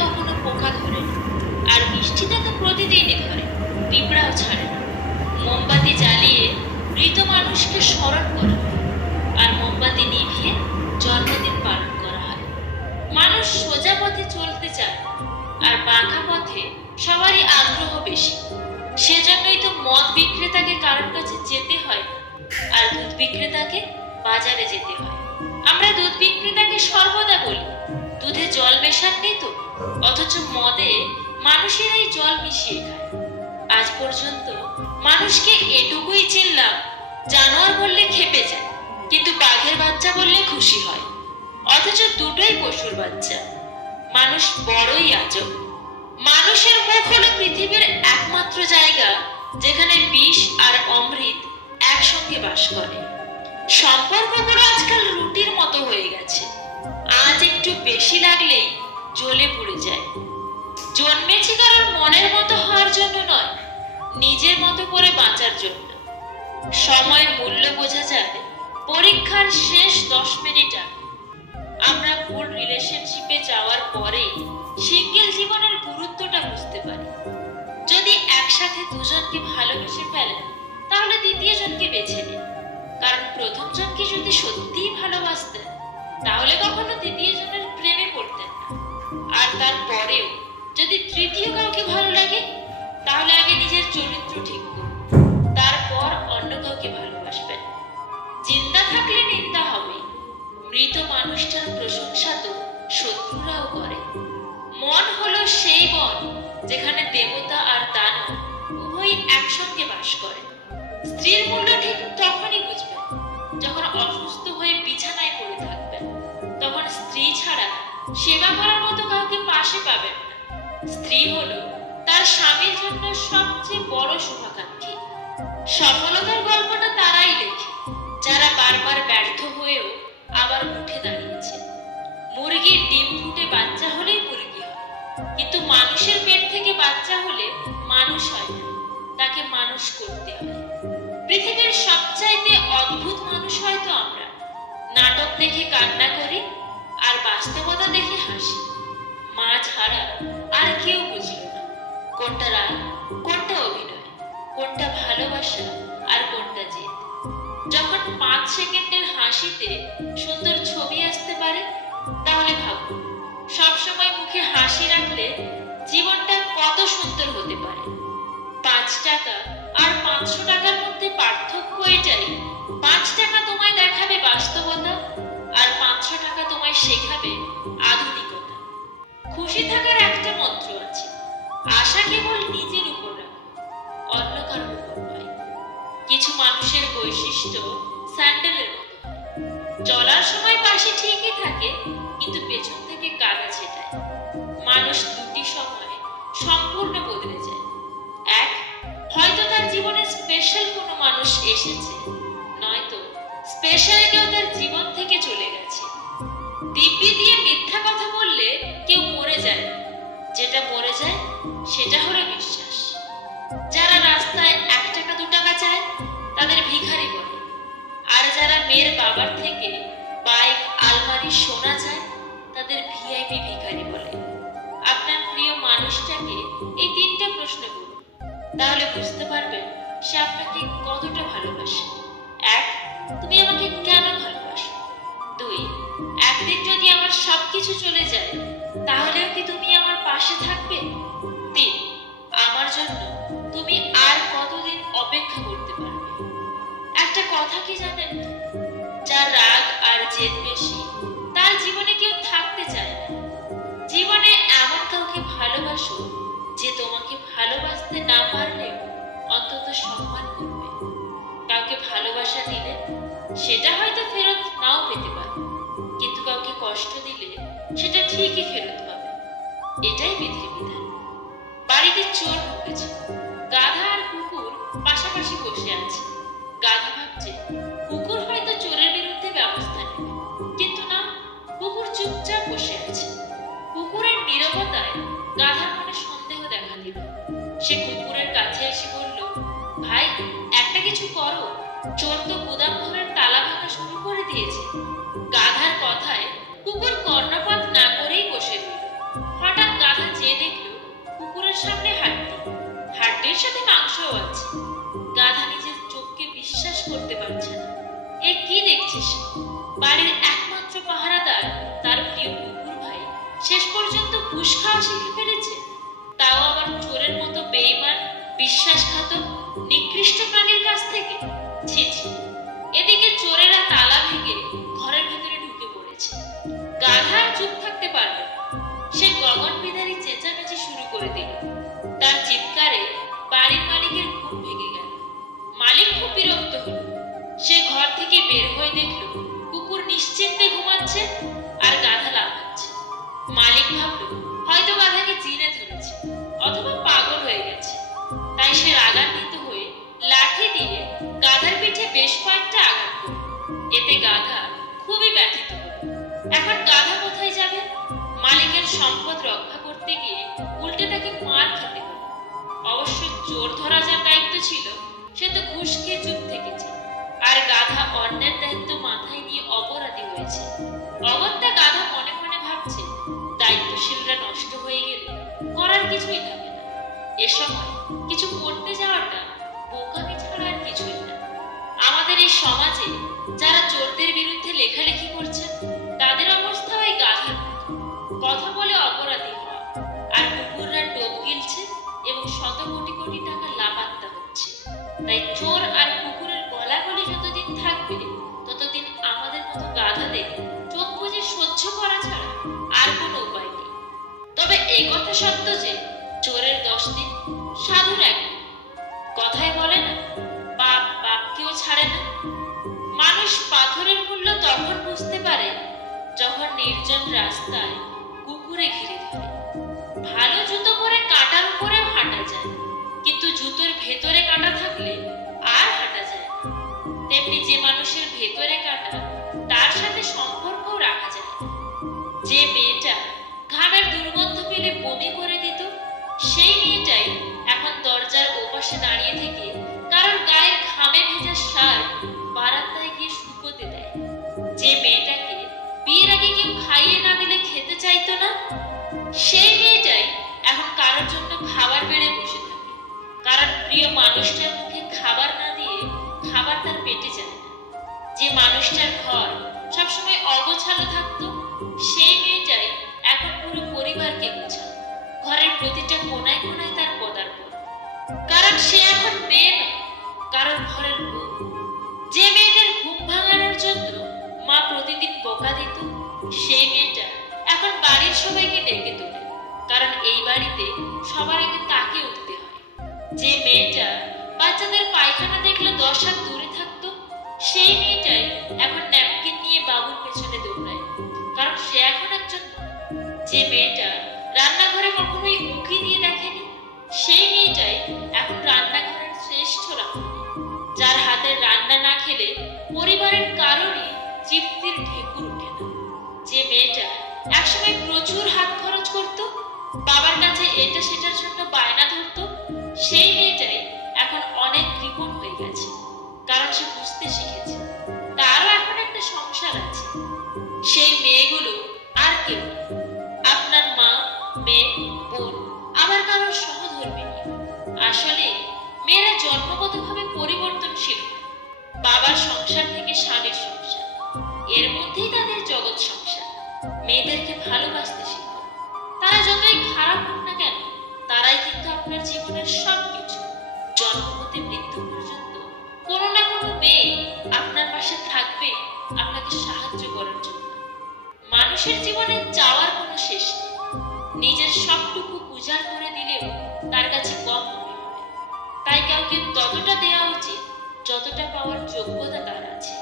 কখনো পোকা ধরে না, আর মিষ্টিটা তো প্রতিদিনই ধরে, পিঁপড়াও ছাড়ে না। মোমবাতি জ্বালিয়ে মৃত মানুষকে স্মরণ করা হয়, আর মোমবাতি নিভিয়ে জন্মদিন পালন করা হয়। মানুষ সোজা পথে চলতে চায় না, আর বাঁকা পথে সবারই আগ্রহ বেশি। সেজন্যই তো মদ বিক্রেতাকে কারোর কাছে যেতে হয় না, আর দুধ বিক্রেতাকে বাজারে যেতে হয়। আমরা দুধ বিক্রেতাকে সর্বদা বলি, দুধে জল মেশাননি তো, অথচ মদে মানুষেরাই জল মিশিয়ে খায়। আজ পর্যন্ত মানুষকে এটুকুই চিনলাম, জানোয়ার বললে খেপে যায়, কিন্তু বাঘের বাচ্চা বললে খুশি হয়। অথচ দুটোই পশুর বাচ্চা। মানুষ বড়ই আজব। মানুষের মুখ হলো পৃথিবীর একমাত্র জায়গা যেখানে বিষ আর অমৃত একসঙ্গে বাস করে। সম্পর্কগুলো আজকাল রুটির মতো হয়ে গেছে, আজ একটু বেশি লাগলেই জ্বলে পুড়ে যায়। জন্মেছি কারণ মনের মতো হওয়ার জন্য নয়, নিজের মতো করে বাঁচার জন্য। সময়ের মূল্য বোঝা যায় পরীক্ষার শেষ 10 মিনিট আগে। আমরা ফুল রিলেশনশিপে যাওয়ার পরেই সিঙ্গেল জীবনের গুরুত্বটা বুঝতে পারি। যদি একসাথে দুজনকে ভালোবেসে ফেলেন, তাহলে দ্বিতীয় জনকে বেছে নিন, কারণ প্রথম জনকে যদি সত্যিই ভালোবাসতেন, তাহলে কখনো দ্বিতীয় জনের প্রেমে পড়তেন না। আর তারপরেও যদি তৃতীয় কাউকে ভালো লাগে, তাহলে আগে নিজের চরিত্র ঠিক করুন, তারপর অন্য কাউকে ভালোবাসবেন। জিন্দা থাকলে নিন্দা হবে, মৃত মানুষটার প্রশংসা তো শত্রুরাও করে। মন হলো সেই বন যেখানে দেবতা আর দানব উভয়ই একসঙ্গে বাস করে। স্ত্রীর মূল্য ঠিক তখনই বুঝবেন যখন অসুস্থ হয়ে বিছানায় পড়ে থাকবেন, তখন স্ত্রী ছাড়া সেবা করার মতো কাউকে পাশে পাবেন না। স্ত্রী হলো তার স্বামীর জন্য সবচেয়ে বড় শুভাকাঙ্ক্ষী। সফলতার গল্পটা তারাই লেখে যারা বারবার ব্যর্থ হয়েও আবার উঠে দাঁড়িয়েছে। মুরগির ডিম ফুটে বাচ্চা হলেই মুরগি হয়, কিন্তু মানুষের পেট থেকে বাচ্চা হলে মানুষ হয় না, তাকে মানুষ করতে হয়। পৃথিবীর সবচাইতে অদ্ভুত মানুষ হয়তো আমরা। নাটক দেখে কান্না করি, আর বাস্তবতা দেখে হাসি। মা ছাড়া আর কেউ বুঝলো না কোনটা রাগ, কোনটা অভিনয়, কোনটা ভালোবাসা আর কোনটা জেদ। যখন 5 সেকেন্ডের হাসিতে সুন্দর ছবি আসতে পারে, তাহলে ভাবুন সবসময় মুখে হাসি রাখলে জীবনটা কত সুন্দর হতে পারে। 5 টাকা আর 500 টাকার মধ্যে পার্থক্য এটাই, 5 টাকা তোমায় দেখাবে বাস্তবতা, আর 500 টাকা তোমায় শেখাবে আধুনিকতা। খুশি থাকার একটা মন্ত্র আছে, আশা কেবল নিজের উপর রাখো, অন্য কারোর উপর নয়। কিছু মানুষের বৈশিষ্ট্য স্যান্ডেলের মতো হয়, চলার সময় পাশে ঠিকই থাকে, কিন্তু পেছন থেকে কাদা ছেটায়। মানুষ দুটি সময়ে সম্পূর্ণ বদলে যায়। এক, হয়তো তার জীবনে স্পেশাল কোনো মানুষ এসেছে, নয়তো স্পেশাল কেউ তার জীবন থেকে চলে গেছে। দিব্যি দিয়ে মিথ্যা কথা বললে কেউ মরে যায় না, যেটা মরে যায় সেটা হলো বিশ্বাস। যারা রাস্তায় 1 টাকা 2 টাকা চায়, তাদের ভিখারি বলে। আর যারা মেয়ের বাবার থেকে বাইক, আলমারি, সোনা চায়, তাদের ভিআইপি ভিখারি বলে। আপনার প্রিয় মানুষটাকে এই 3টে প্রশ্ন করুন, তাহলে বুঝতে পারবেন সে আপনাকে কতটা ভালোবাসে। 1, তুমি আমাকে কেন ভালোবাসো? 2, একদিন যদি আমার সবকিছু চলে যায়, তাহলেও কি তুমি আমার পাশে থাকবে? 3, আমার জন্য তুমি আর কতদিন অপেক্ষা করতে পারবে? একটা কথা কি জানেন তো, যার রাগ আর জেদ বেশি, তার জীবনে কেউ থাকতে চায় না। জীবনে এমন কাউকে ভালোবাসো যে তোমাকে ভালোবাসতে না পারলেও অন্তত সম্মান করবে। কাউকে ভালোবাসা দিলে সেটা হয়তো ফেরত নাও পেতে পারো, কিন্তু কাউকে কষ্ট দিলে সেটা ঠিকই ফেরত পাবে। এটাই বিধির বিধান। বাড়িতে চোর ঢুকেছে, গাধা আর কুকুর পাশাপাশি বসে আছে। গাধা ভাবছে কুকুর হয়তো চোরের বিরুদ্ধে ব্যবস্থা নেবে, কিন্তু না, কুকুর চুপচাপ বসে আছে। কুকুরের নীরবতায় গাধার মনে সন্দেহ দেখা দিল। সে কুকুরের কাছে এসে বলল, ভাই, একটা কিছু করো, চোর তো গুদাম ঘরের তালা ভাঙা শুরু করে দিয়েছে। গাধার কথায় কুকুর কর্ণপাত না করেই বসে রইল। হঠাৎ শেষ পর্যন্ত ঘুষ খাওয়া শিখে ফেলেছে, তাও আবার চোরের মতো বেঈমান, বিশ্বাসঘাতক, নিকৃষ্ট প্রাণীর কাছ থেকে। ছি ছি। এদিকে চোরেরা তালা ভেঙে ঘরের ভেতরে ঢুকে পড়েছে। গাধা আর চুপ থাকতে পারবে না। সে গগন বিদারী চেঁচামেচি শুরু করে দিল। তার চিৎকারে বাড়ির মালিকের ঘুম ভেঙে গেল। মালিক খুব বিরক্ত হলো। সে ঘর থেকে বের হয়ে দেখল কুকুর নিশ্চিন্তে ঘুমাচ্ছে আর গাধা লাফাচ্ছে। মালিক ভাবল হয়তো গাধাকে চিনে ধরেছে অথবা পাগল হয়ে গেছে। তাই সে রাগান্বিত হয়ে লাঠি দিয়ে গাধার পিঠে বেশ কয়েকটা আঘাত করল। এতে গাধা খুবই ব্যথিত হল। এখন গাধা কোথায় যাবে? মালিকের সম্পদ রক্ষা করতে গিয়ে উল্টে তাকে মার খেতে হল। অবশ্য চোর ধরা যার দায়িত্ব ছিল সে তো ঘুষ খেয়ে চুপ থেকেছে, আর গাধা অন্যের দায়িত্ব মাথায় নিয়ে অপরাধী হয়েছে। অগত্যা গাধা মনে মনে ভাবছে দায়িত্বশীলরা নষ্ট হয়ে গেলে করার কিছুই থাকে না। এ সময় কিছু করতে যাওয়াটা বোকামি ছাড়া আর কিছুই না। আমাদের এই সমাজে যারা চোরদের বিরুদ্ধে লেখালেখি করছে তাদের অবস্থা ওই গাধার মতো। কথা বলে অপরাধী হওয়া, আর কুকুররা টোপ গিলছে এবং শত কোটি কোটি টাকা লাপাত্তা হচ্ছে। তাই চোর আর কুকুরের গলাগলি যতদিন থাকবে ততদিন আমাদের মতো গাধাদের চোখ বুজে সহ্য করা ছাড়া আর কোনো উপায় নেই। তবে একথা সত্য যে চোরের 10 দিন, সাধুর 1 দিন। কথায় বলে না, পাপ বাপকেও ছাড়ে না। মানুষ পাথরের মূল্য তখন বুঝতে পারে যখন নির্জন রাস্তায় কুকুরে ঘিরে ধরে। ভালো জুতো পরে কাঁটার উপরেও হাঁটা যায়, কিন্তু জুতোর ভেতরে কাঁটা থাকলে আর হাঁটা যায় না। তেমনি যে মানুষের ভেতরে কাঁটা তার সাথে সম্পর্কও রাখা যায় না। যে মেয়েটা ঘামের দুর্গন্ধ পেলে বমি করে দিত, সেই মেয়েটাই এখন দরজার ওপাশে দাঁড়িয়ে থেকে কারণ গায়ের ঘামে ভেজা শার্ট বারান্দায় গিয়ে শুকোতে দেয়। যে মেয়েটাকে বিয়ের আগে কেউ খাইয়ে না দিলে খেতে চাইতো না, সেই মেয়েটাই এখন কারোর জন্য খাবার বেড়ে বসে থাকে, কারণ প্রিয় মানুষটার মুখে খাবার না দিয়ে খাবার তার পেটে যায় না। যে মানুষটার ঘর সবসময় অগোছালো থাকতো, সেই মেয়েটাই এখন পুরো পরিবারকে গোছায়। ঘরের প্রতিটা কোনায় কোনায় তার পদার্পণ, কারণ সে এখন মেয়ে নয়, কারণ ঘরের বউ। যে মেয়েটার ঘুম ভাঙানোর জন্য মা প্রতিদিন বকা দিত, সেই মেয়েটা এখন বাড়ির সবাইকে ডেকে তোলে, কারণ এই বাড়িতে সবার আগে তাকে উঠতে হয়। যে মেয়েটা বাচ্চাদের পায়খানা দেখলে 10 হাত দূরে থাকতো, সেই মেয়েটাই এখন ন্যাপকিন নিয়ে বাবুর পেছনে দৌড়ায়, কারণ সে এখন একজন মা। যে মেয়েটা রান্নাঘরে কখনোই উঁকি দিয়ে দেখেনি, সেই মেয়েটাই এখন রান্নাঘরের শ্রেষ্ঠ রাঁধুনি, যার হাতের রান্না না খেলে পরিবারের কারোরই তৃপ্তির ঢেকুর ওঠে না। যে মেয়েটা একসময় প্রচুর হাত খরচ করত, বাবার কাছে এটা সেটার জন্য বায়না ধরতো, সেই মেয়েটাই এখন অনেক কৃপণ হয়ে গেছে, কারণ সে বুঝতে শিখেছে তারও এখন একটা সংসার আছে। সেই মেয়েগুলো আর কেউ না, আপনার মা, মেয়ে, বোন, আবার কারোর সহধর্মিণী। আসলে মেয়েরা জন্মগতভাবে পরিবর্তনশীল হয়। বাবার সংসার থেকে স্বামীর সংসার, এর মধ্যেই তাদের জগৎ সংসার। মেয়েদেরকে ভালোবাসতে শিখুন। তারা যতই খারাপ হোক না কেন, তারাই কিন্তু আপনার জীবনের সবকিছু। জন্ম হতে মৃত্যু পর্যন্ত কোনো না কোনো মেয়ে আপনার পাশে থাকবে আপনাকে সাহায্য করার জন্য। মানুষের জীবনে চাওয়ার কোনো শেষ নেই। নিজের সবটুকু উজাড় করে দিলেও তার কাছে কম মনে হবে। তাই কাউকে ততটা দেওয়া উচিত যতটা পাওয়ার যোগ্যতা তার আছে।